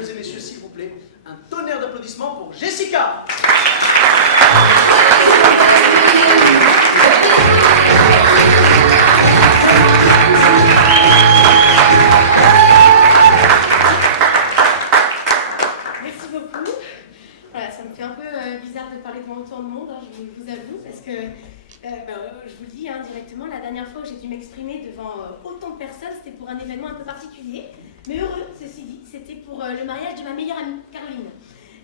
Mesdames et messieurs, s'il vous plaît, un tonnerre d'applaudissements pour Jessica. Merci beaucoup. Voilà, ça me fait un peu bizarre de parler devant autant de monde, hein, je vous avoue, parce que je vous le dis directement, la dernière fois où j'ai dû m'exprimer devant autant de personnes, c'était pour un événement un peu particulier, mais heureux, ceci dit, c'était pour le mariage de ma meilleure amie, Caroline.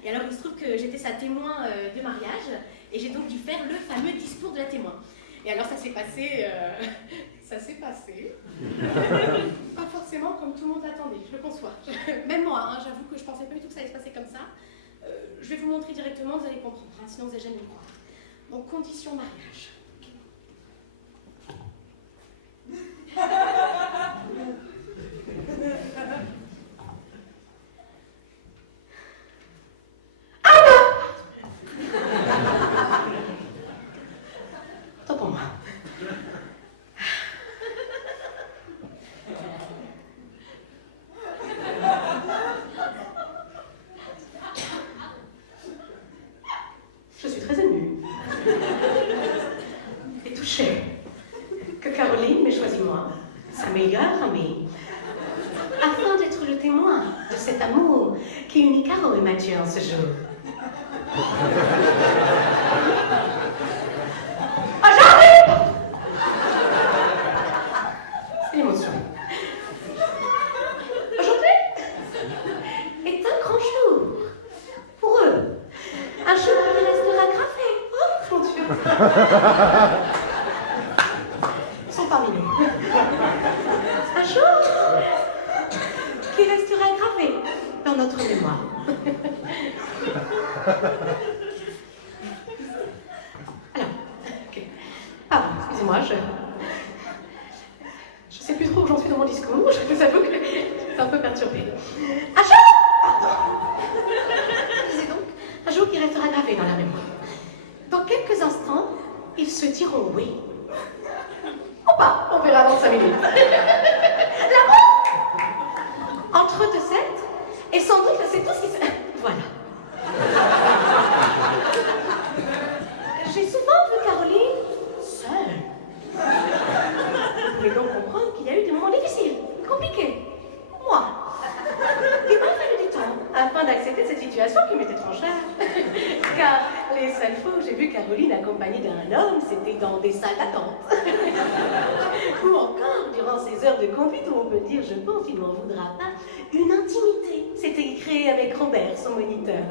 Et alors, il se trouve que j'étais sa témoin de mariage, et j'ai donc dû faire le fameux discours de la témoin. Et alors, ça s'est passé... pas forcément comme tout le monde l'attendait, je le conçois. Même moi, j'avoue que je pensais pas du tout que ça allait se passer comme ça. Je vais vous montrer directement, vous allez comprendre, sinon vous n'allez jamais me croire. Donc, condition mariage. Tant pour moi. Je suis très émue et touchée que Caroline m'ait choisi moi, sa meilleure amie, afin d'être le témoin de cet amour qui unit Caro et Mathieu en ce jour. Aujourd'hui, c'est l'émotion. Aujourd'hui est un grand jour pour eux. Un jour qui restera gravé. Oh mon Dieu. Ils sont parmi nous. Un jour qui restera gravé dans notre mémoire. Alors, ok. Pardon, excusez-moi, je sais plus trop où j'en suis dans mon discours. Je vous avoue que c'est un peu perturbé. Un jour, pardon. C'est donc un jour qui restera gravé dans la mémoire. Dans quelques instants, ils se diront oui. Ou pas, on verra dans 5 minutes. L'amour entre deux êtres, et sans doute c'est tout ce qui se... Voilà. J'ai souvent vu Caroline seule. Vous pouvez donc comprendre qu'il y a eu des moments difficiles, compliqués. Moi. Il m'a fallu du temps afin d'accepter cette situation qui m'était trop chère. Car les seules fois où j'ai vu Caroline accompagnée d'un homme, c'était dans des salles d'attente. Ou encore, durant ces heures de conduite où on peut dire, je pense, il m'en voudra pas, une intimité s'était créée avec Robert, son moniteur.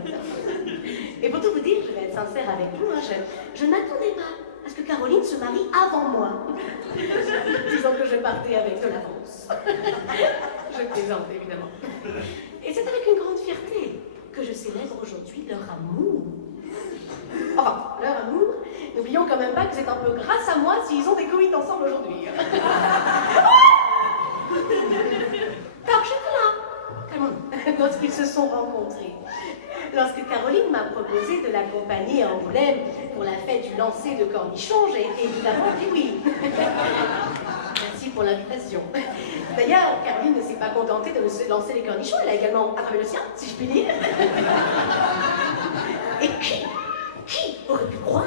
Et pour tout vous dire, je vais être sincère avec vous, je n'attendais pas à ce que Caroline se marie avant moi. Disons que je partais avec de l'avance. Je plaisante, évidemment. Et c'est avec une grande fierté que je célèbre aujourd'hui leur amour. Enfin, leur amour, n'oublions quand même pas que c'est un peu grâce à moi s'ils ont des coïts ensemble aujourd'hui. Car j'étais là, lorsqu'ils se sont rencontrés. Lorsque Caroline m'a proposé de l'accompagner à Angoulême pour la fête du lancer de cornichons, j'ai évidemment dit oui. Merci pour l'invitation. D'ailleurs, Caroline ne s'est pas contentée de me lancer les cornichons, elle a également attrapé le sien, si je puis dire. Et qui aurait pu croire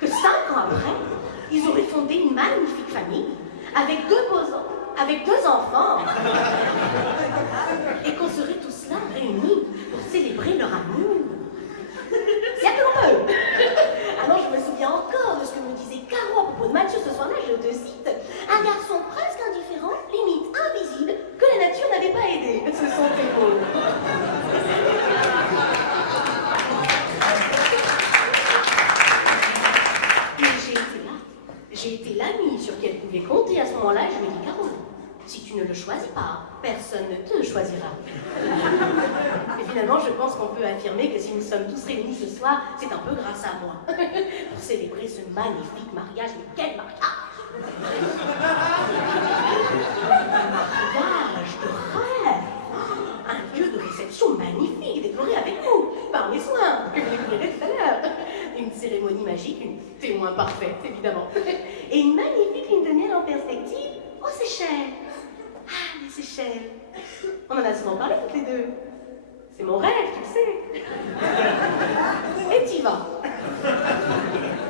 que 5 ans après, ils auraient fondé une magnifique famille, avec 2 beaux ans, avec 2 enfants, et qu'on serait tous là réunis pour célébrer leur amour. C'est à que l'on peut. Alors je me souviens encore de ce que me disait Caro à propos de Mathieu ce soir-là, je te cite, un garçon presque indifférent, limite invisible, que la nature n'avait pas aidé. Ce sont tes mots. J'ai été l'amie sur qui elle pouvait compter à ce moment-là, et je lui ai dit, Caro, si tu ne le choisis pas, personne ne te choisira. Et finalement, je pense qu'on peut affirmer que si nous sommes tous réunis ce soir, c'est un peu grâce à moi, pour célébrer ce magnifique mariage. Mais quel mariage! Un mariage de rêve! Un lieu de réception magnifique, décoré avec vous, par mes soins, que vous découvrirez tout à l'heure. Une cérémonie magique, une témoin parfaite, évidemment. Et une magnifique lune de miel en perspective aux Seychelles. Ah, les Seychelles. On en a souvent parlé toutes les deux. relaxé. Et t'y vas.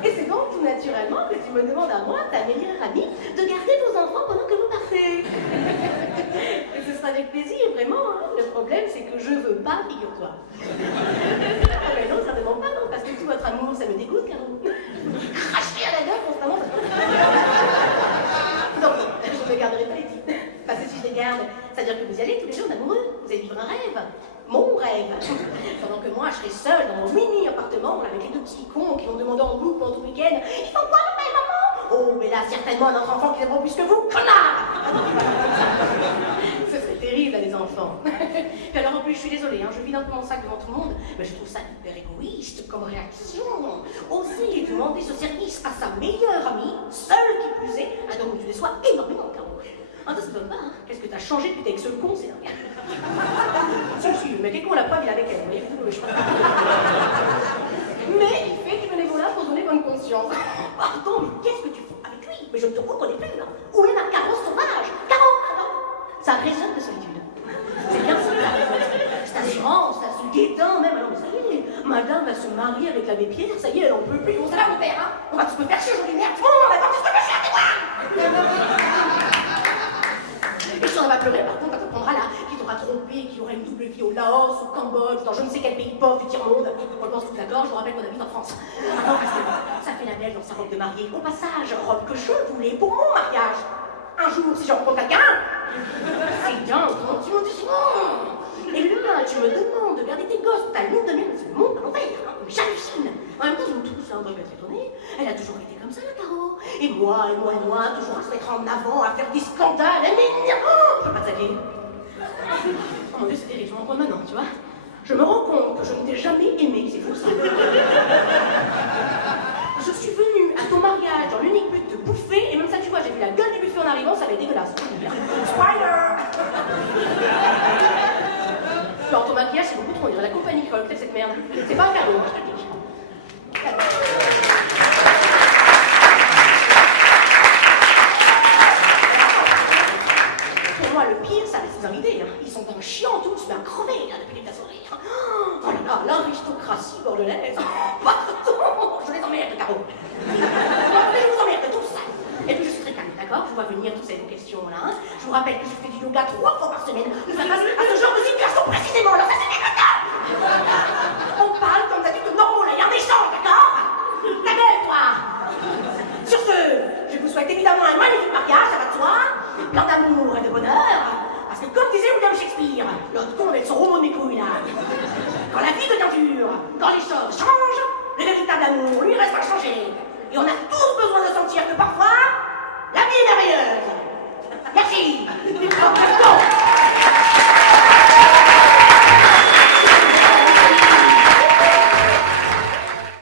Et c'est donc tout naturellement que tu me demandes à moi, ta meilleure amie, de garder vos enfants pendant que vous partez. Et ce sera avec plaisir, vraiment. Hein. Le problème, c'est que je veux pas, figure-toi. Ah mais non, certainement pas, non, parce que tout votre amour, ça me dégoûte, car vous crachez à la gueule constamment. Donc, je me garderai pas les types. Parce que si je les garde, ça veut dire que vous y allez tous les jours d'amoureux. Vous allez vivre un rêve. Mon rêve. Pendant que moi, je serai seule dans mon mini-appartement, avec les deux petits cons qui vont demander en boucle pendant tout le week-end « Il faut quoi, papa et maman ?» Oh, mais là, certainement un autre enfant qui aimeront plus que vous, connard. Ce serait terrible, là, les enfants. Et alors, en plus, je suis désolée, hein, je vide un peu mon sac devant tout le monde, mais je trouve ça hyper égoïste comme réaction. Oser demander ce service à sa meilleure amie, seule qui plus est, donc tu déçois énormément, Caro. Ah, ça se donne pas, hein. Qu'est-ce que t'as changé depuis avec ce con, c'est dingue. Si, mais quel con, la preuve, il est avec elle, vous voyez, mais il fait du bénévolat pour donner bonne conscience. Pardon, mais qu'est-ce que tu fais avec lui? Mais je ne te reconnais plus, là. Où est ma Caro sauvage? Caro, alors ça résonne de solitude. C'est bien ça, ça résonne. C'est assurance, c'est le guettin, même. Alors, ça y est, madame va se marier avec l'abbé Pierre, ça y est, elle en peut plus. Bon, ça va, mon père, hein? On va tous me faire chier aujourd'hui, merde. Tout le monde, on va voir ce que je veux faire, et si on va pleurer, par contre, quand on prendra là, qui t'aura trompé, qui aura une double vie au Laos, au Cambodge, dans je ne sais quel pays pauvre du tiers-monde, on le pense toute la gorge, je vous rappelle qu'on habite en France. Alors, parce que ça fait la belle dans sa robe de mariée. Au passage, robe que je voulais pour mon mariage. Un jour, si je rencontre quelqu'un, c'est dingue, comment tu me dis et là, tu me demandes de garder tes gosses, ta lune de miel, c'est le monde à l'envers, hein, mais j'hallucine. En même temps, nous tous, hein, on devrait être étonnés. Elle a toujours été comme ça, la Caro. Et moi, toujours à se mettre en avant, à faire des scandales, je peux pas t'aider. Oh mon Dieu, c'est terrible, je me rends compte maintenant, tu vois. Je me rends compte que je ne t'ai jamais aimé, c'est fou ça. Je suis venue à ton mariage dans l'unique but de bouffer, et même ça, tu vois, j'ai vu la gueule du buffet en arrivant, ça va être dégueulasse. Spoiler. Alors, ton maquillage, c'est beaucoup trop, on dirait la compagnie qui va recruter cette merde. C'est pas un cadeau, hein, je te le dis. Pour moi, le pire, ça reste les invités. Hein. Ils sont d'un chiant tous, mais à crever là, depuis la soirée. Hein. Oh là là, l'aristocratie bordelaise. Pardon, je les emmerde, Caro. Je vous emmerde tous. Et puis je suis très calme, d'accord? Je vois venir toutes ces questions-là. Hein. Je vous rappelle que je fais du yoga 3 fois par semaine. Nous sommes face à ce genre de situation précisément. Alors ça, c'est le cas. On parle comme d'habitude normaux, là. Il y a un échange, d'accord? Ta gueule, toi. Sur ce, je vous souhaite évidemment un magnifique mariage, ça va de soi. Plein d'amour et de bonheur. Parce que comme disait William Shakespeare, l'autre con avec son roman de mes couilles, là. Quand la vie devient dure, quand les choses changent, le véritable amour, lui, reste inchangé. Et on a tous besoin de sentir que parfois,